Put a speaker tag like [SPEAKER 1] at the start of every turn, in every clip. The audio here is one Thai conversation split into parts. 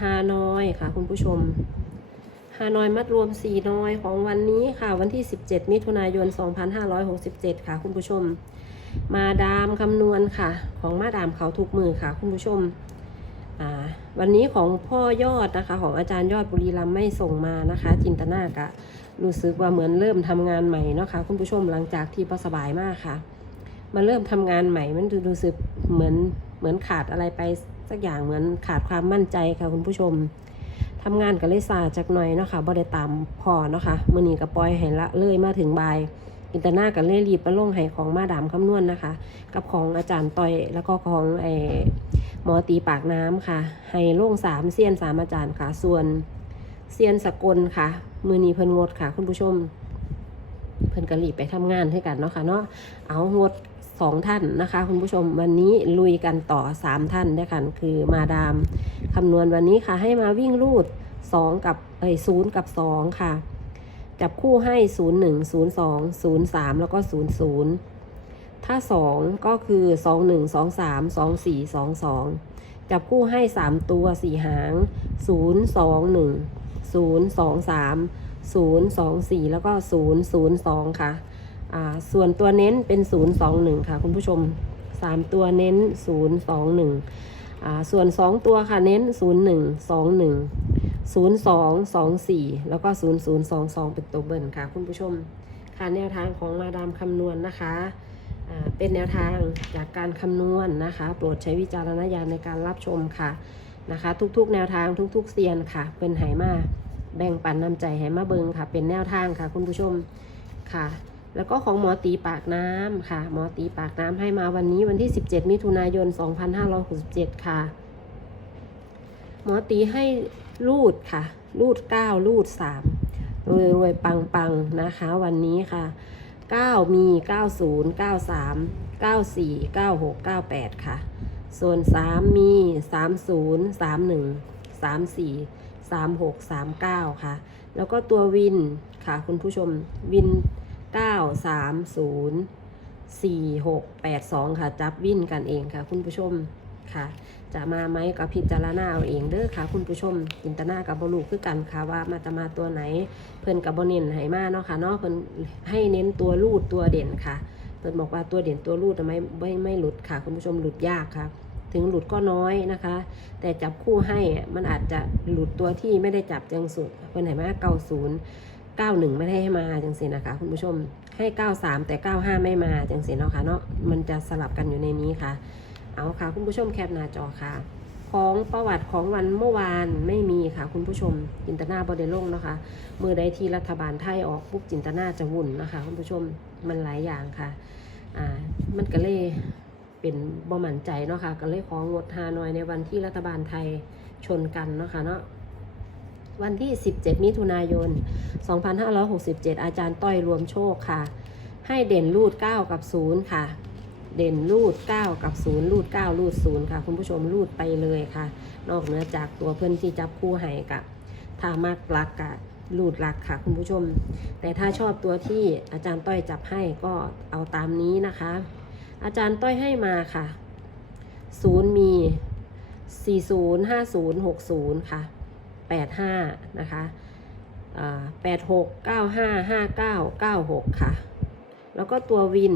[SPEAKER 1] ฮานอยค่ะ คุณผู้ชมฮานอยมัดรวมสีน้อยของวันนี้ค่ะ วันที่ 17 มิถุนายน 2567 ค่ะ คุณผู้ชม มาดามคำนวณค่ะ ของมาดามเขาทุกมือค่ะ คุณผู้ชมวันนี้ของพ่อยอดนะคะ ของอาจารย์ยอดบุรีรัมไม่ส่งมานะคะ จินตนากะรู้สึกว่าเหมือนเริ่มทำงานใหม่นะคะคุณผู้ชมหลังจากที่พอสบายมากค่ะ มาเริ่มทำงานใหม่มันรู้สึกเหมือนเหมือนขาดอะไรไป สักอย่างเหมือนขาดความมั่นใจค่ะคุณผู้ชมทำงานก็เลยซาจากหน่อยเนาะค่ะบ่ได้ตามพอเนาะค่ะมื้อนี้ก็ปล่อยให้ละเลยมาถึงบ่ายอินเตอร์นากับเล่รีบมาลงให้ของมาดามคำนวณนะคะ กับของอาจารย์ต้อยแล้วก็ของไอหมอตีปากน้ำค่ะ ให้ลงสามเซียนสามอาจารย์ค่ะ ส่วนเซียนสกลค่ะ มือนีเพิ่นงดค่ะ คุณผู้ชม เพิ่นกะรีบไปทำงานให้กันเนาะค่ะเนาะเอางด สองท่านนะคะ คุณผู้ชมวันนี้ลุยกันต่อสามท่านด้วยกันคือมาดามคำนวณวันนี้ค่ะ ให้มาวิ่งรูดสองกับเอ้ศูนย์กับสองค่ะ จับคู่ให้ศูนย์หนึ่งศูนย์สองศูนย์สามแล้วก็ศูนย์ศูนย์ถ้าสองก็คือสองหนึ่งสองสามสองสี่สองสองจับคู่ให้สามตัวสี่หางศูนย์สองหนึ่งศูนย์สองสามศูนย์สองสี่แล้วก็ศูนย์ศูนย์สองค่ะ ส่วนตัวเน้นเป็น 0 2 1 ค่ะ คุณผู้ชม 3 ตัวเน้น 0 2 1อ่าส่วน 2 ตัวค่ะเน้น 0 1 2 1 0224 แล้วก็ 0022 เป็นตัวเบิร์นค่ะ คุณผู้ชม ค่ะแนวทางของมาดามคำนวณนะคะเป็นแนวทางจากการคำนวณนะคะ โปรดใช้วิจารณญาณในการรับชมค่ะนะคะ ทุกๆ แนวทางทุกๆเซียนค่ะเป็นไหมาแบ่งปันน้ำใจให้มาเบิงค่ะ เป็นแนวทางค่ะ คุณผู้ชมค่ะ แล้วก็ของหมอตีปากน้ำค่ะ หมอตีปากน้ำให้มาวันนี้วันที่ 17 มิถุนายน 2567 ค่ะ หมอตีให้รูดค่ะ รูด 9 รูด 3 รวยรวยปังปังนะคะ วันนี้ค่ะ 9 มี 90 93 94 96 98 ค่ะ ส่วน 3 มี 30 31 34 36 39 ค่ะ แล้วก็ตัววินค่ะ คุณผู้ชมวิน 9 30 4 6 8 2ค่ะ จับวิ่นกันเองค่ะ คุณผู้ชมค่ะ จะมาไหมก็พิจารณาเอาเองเด้อค่ะ คุณผู้ชมจินตนากับบลูคือกันค่ะว่ามาจะมาตัวไหน เพิ่นกับบเน้นให้มาเนาะค่ะเนาะเพิ่นให้เน้นตัวรูดตัวเด่นค่ะเพิ่นบอกว่าตัวเด่นตัวรูดไม่ไม่ไม่หลุดค่ะ คุณผู้ชมหลุดยากค่ะถึงหลุดก็น้อยนะคะ แต่จับคู่ให้มันอาจจะหลุดตัวที่ไม่ได้จับจังสุดเพิ่นให้มาเก้าศูนย์ เก้าหนึ่งไม่ได้ให้มาจังสินะคะ คุณผู้ชมให้เก้าสามแต่เก้าห้าไม่มาจังสิเนาะค่ะเนาะมันจะสลับกันอยู่ในนี้ค่ะ เอาค่ะ คุณผู้ชมแคปหน้าจอค่ะ ของประวัติของวันเมื่อวานไม่มีค่ะ คุณผู้ชมจินตนาบไดลงนะคะ มือใดที่รัฐบาลไทยออกปุ๊บจินตนาจะวุ่นนะคะ คุณผู้ชมมันหลายอย่างค่ะอ่ามันก็เลยเป็นบ่มั่นใจเนาะค่ะก็เลยของดฮานอยในวันที่รัฐบาลไทยชนกันเนาะค่ะเนาะ วันที่ 17 มิถุนายน 2567 อาจารย์ต้อยรวมโชคค่ะ ให้เด่นรูด 9 กับ 0 ค่ะ เด่นรูด 9 กับ 0 รูด 9 รูด 0 ค่ะ คุณผู้ชมรูดไปเลยค่ะ นอกเหนือจากตัวเพื่อนที่จับคู่ให้กับถ้ามากลักกับรูดลักค่ะ คุณผู้ชม แต่ถ้าชอบตัวที่อาจารย์ต้อยจับให้ก็เอาตามนี้นะคะ อาจารย์ต้อยให้มาค่ะ 0 มี 40 50 60 ค่ะ 85 นะคะอ่า86 95 59 96 ค่ะ แล้วก็ตัววิน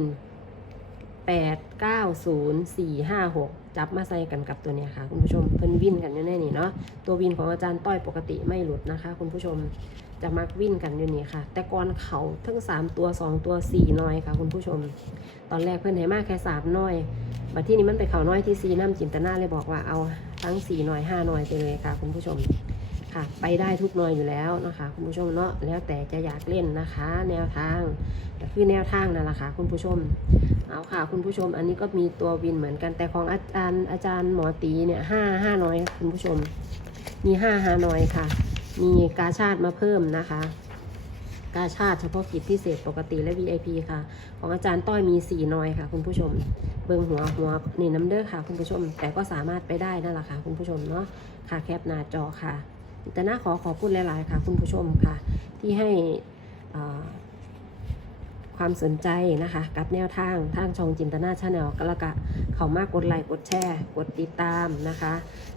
[SPEAKER 1] แปดเก้าศูนย์สี่ห้าหกจับมาใส่กันกับตัวเนี้ยค่ะ คุณผู้ชมเพิ่นวินกันอยู่ในนี่เนาะตัววินของอาจารย์ต้อยปกติไม่หลุดนะคะ คุณผู้ชมจะมักวินกันอยู่นี่ค่ะ แต่ก่อนเขาทั้งสามตัวสองตัวสี่น้อยค่ะ คุณผู้ชม ตอนแรกเพิ่นให้มากแค่สามน้อยบัดที่นี้มันไปเขาน้อยที่สี่น้ำจินตนาเลยบอกว่าเอาทั้งสี่น้อยห้าน้อยไปเลยค่ะ คุณผู้ชม ค่ะ ไปได้ทุกน้อยอยู่แล้วนะคะ คุณผู้ชมเนาะแล้วแต่จะอยากเล่นนะคะ แนวทางก็คือแนวทางนั่นแหละค่ะคุณผู้ชมเอาค่ะ คุณผู้ชมอันนี้ก็มีตัววินเหมือนกันแต่ของอาจารย์อาจารย์หมอตีเนี่ยห้าห้าน้อยคุณผู้ชม มีห้าห้าน้อยค่ะ มีกาชาติมาเพิ่มนะคะกาชาติเฉพาะกิจพิเศษปกติและ VIP ค่ะ ของอาจารย์ต้อยมีสี่น้อยค่ะ คุณผู้ชม เบิงหัวหัวนี่น้ำเด้อค่ะ คุณผู้ชม แต่ก็สามารถไปได้นั่นแหละค่ะ คุณผู้ชมเนาะค่ะแคปหน้าจอค่ะ แต่น่าขอขอบคุณหลาย ๆ ค่ะ คุณผู้ชมค่ะ ที่ให้ความสนใจนะคะ กับแนวทางทางช่องจินตนาชาแนลก็แล้วก็เขามากกดไลค์กดแชร์ กดติดตามนะคะ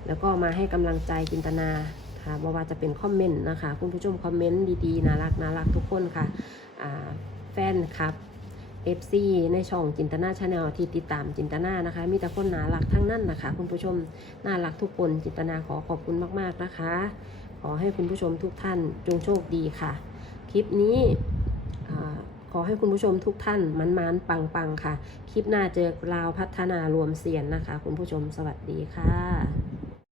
[SPEAKER 1] แล้วก็มาให้กำลังใจจินตนาค่ะไม่ว่าจะเป็นคอมเมนต์นะคะ คุณผู้ชมคอมเมนต์ดี ๆ น่ารักน่ารักทุกคนค่ะแฟนครับ FC ในช่องจินตนาชาแนลที่ติดตามจินตนานะคะ มีแต่คนน่ารักทั้งนั้นนะคะ คุณผู้ชมน่ารักทุกคนจินตนาขอขอบคุณมาก ๆ นะคะ ขอให้คุณผู้ชมทุกท่านจงโชคดีค่ะ คลิปนี้ขอให้คุณผู้ชมทุกท่านมันมันปังปังค่ะ คลิปหน้าเจอราวพัฒนารวมเสียนนะคะ คุณผู้ชมสวัสดีค่ะ